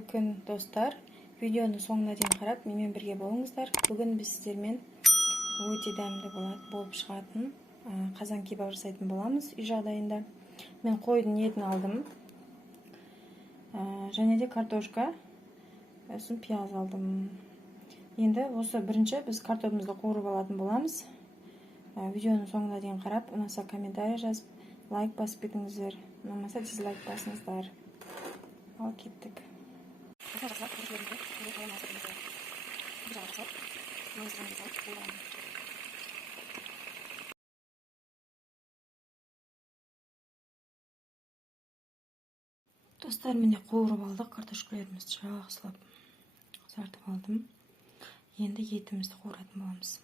қайырлы күн достар. Видеоны соңына дейін қарап, менімен бірге болыңыздар. Бүгін біз сіздермен өте дәмді болып шығатын қазан кебаб жасайтын боламыз үй жағдайында. Мен қойдың етін алдым. Және де картошка, сосын пияз алдым. Енді осы бірінші біз картопымызды қуырып алатын боламыз. Видеоны соңына дейін қарап, ұнаса комментарий жазып, лайк басып кетіңіздер. Ұнамаса дизлайк басыңыздар. Ал кеттік. Достар, менде қуырып алдық. Картошкаларымызды жақсылап қызартып алдым. Енді етімізді қуыратын боламыз.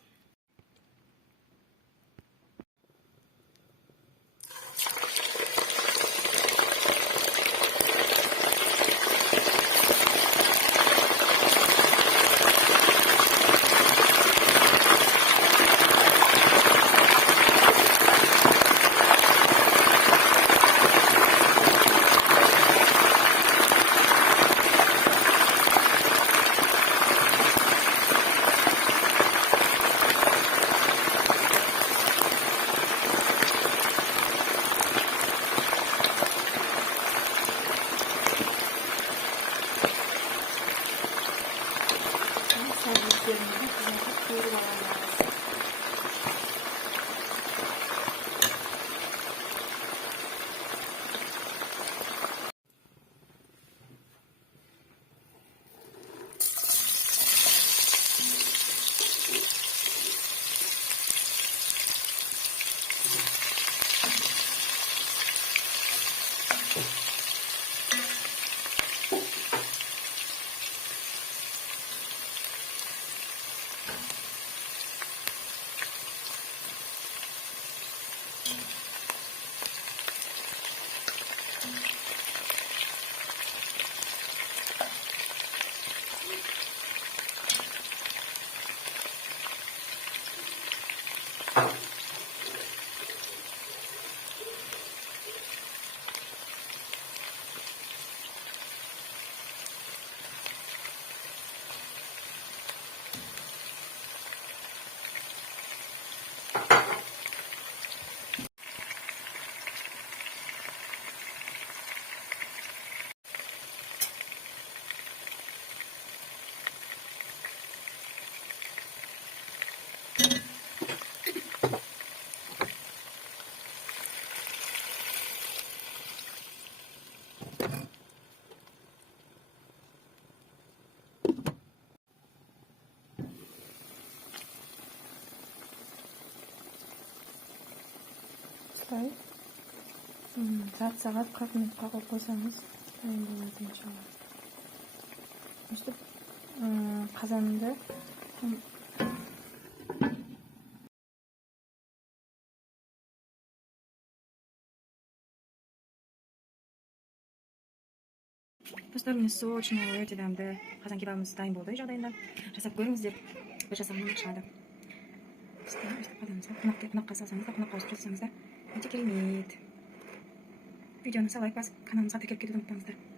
Жарты сағат 40 минутқа қойып қойсаңыз дайын болады иншалла. Өстіп қазанымды достар, міне сочный өте дәмді қазан кебабымыз дайын болды үй жағдайында. Жасап көріңіздер. Бір жасағаннан шығады. Қонаққа салсаңыз да, қонаққа ауысып жасасаңыз да өте керемет. Видеоны лайк басып, каналымызға тіркеліп кетуді ұмытпаңыздар.